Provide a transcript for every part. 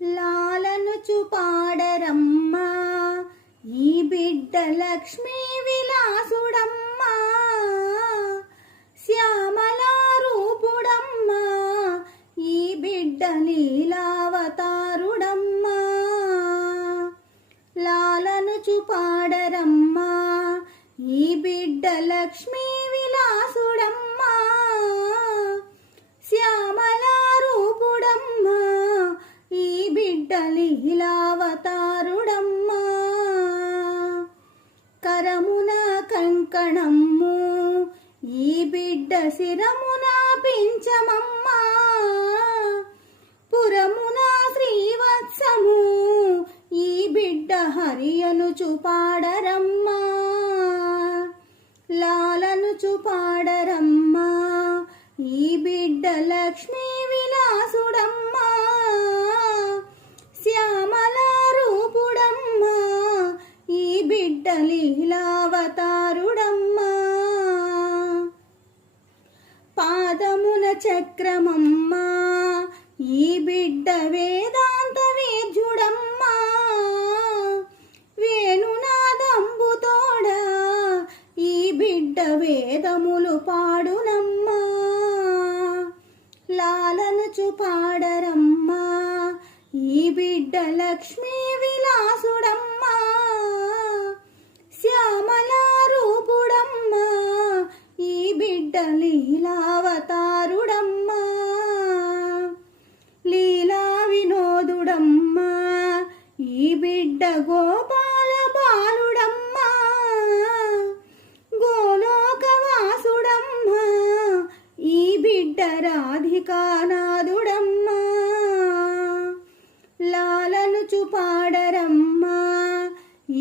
లాలనుచు పాడరమ్మా ఈ బిడ్డ లక్ష్మీ విలాసుడమ్మా, శ్యామలా రూపుడమ్మా ఈ బిడ్డ లీలావతారుడమ్మా. లాలనుచు పాడరమ్మా ఈ బిడ్డ లక్ష్మీ విలాసుడమ్మా, శ్యామలా రూపుడమ్మా ఈ బిడ్డ లీలావతారుడమ్మా. కరమున కంకణమ్ము ఈ బిడ్డ శిరమున పించమమ్మా, పురమున శ్రీవత్సము ఈ బిడ్డ హరియనుచు పాడరమ్మా. లాలనుచు పాడరమ్మా ఈ బిడ్డ లక్ష్మీ విలాసుడమ్మా, శ్యామలా రూపుడమ్మా ఈ బిడ్డ లీలావతారుడమ్మా. పాదమున చక్రమమ్మా ఈ బిడ్డ వేదాంత వేద్యుడమ్మా, వేణునాదంబుతోడా ఈ బిడ్డ వేదములు పాడునమ్మా. లాలనుచు పాడరమ్మా ఈ బిడ్డ లక్ష్మీ విలాసుడమ్మా, శ్యామలా రూపుడమ్మా ఈ బిడ్డ లీలావతారుడమ్మా. లీలా వినోదుడమ్మా ఈ బిడ్డ గోపాల బాలుడమ్మా, గోలోకవాసుడమ్మా ఈ బిడ్డ రాధికానాథుడమ్మా. లాలనుచు పాడరమ్మా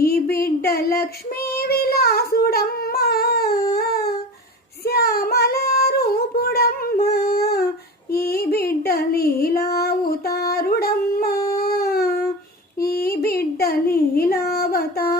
ఈ బిడ్డ లక్ష్మీ విలాసుడమ్మా, శ్యామలా రూపుడమ్మా ఈ బిడ్డ లీలావతారుడమ్మా, ఈ బిడ్డ లీలావతారుడమ్మా.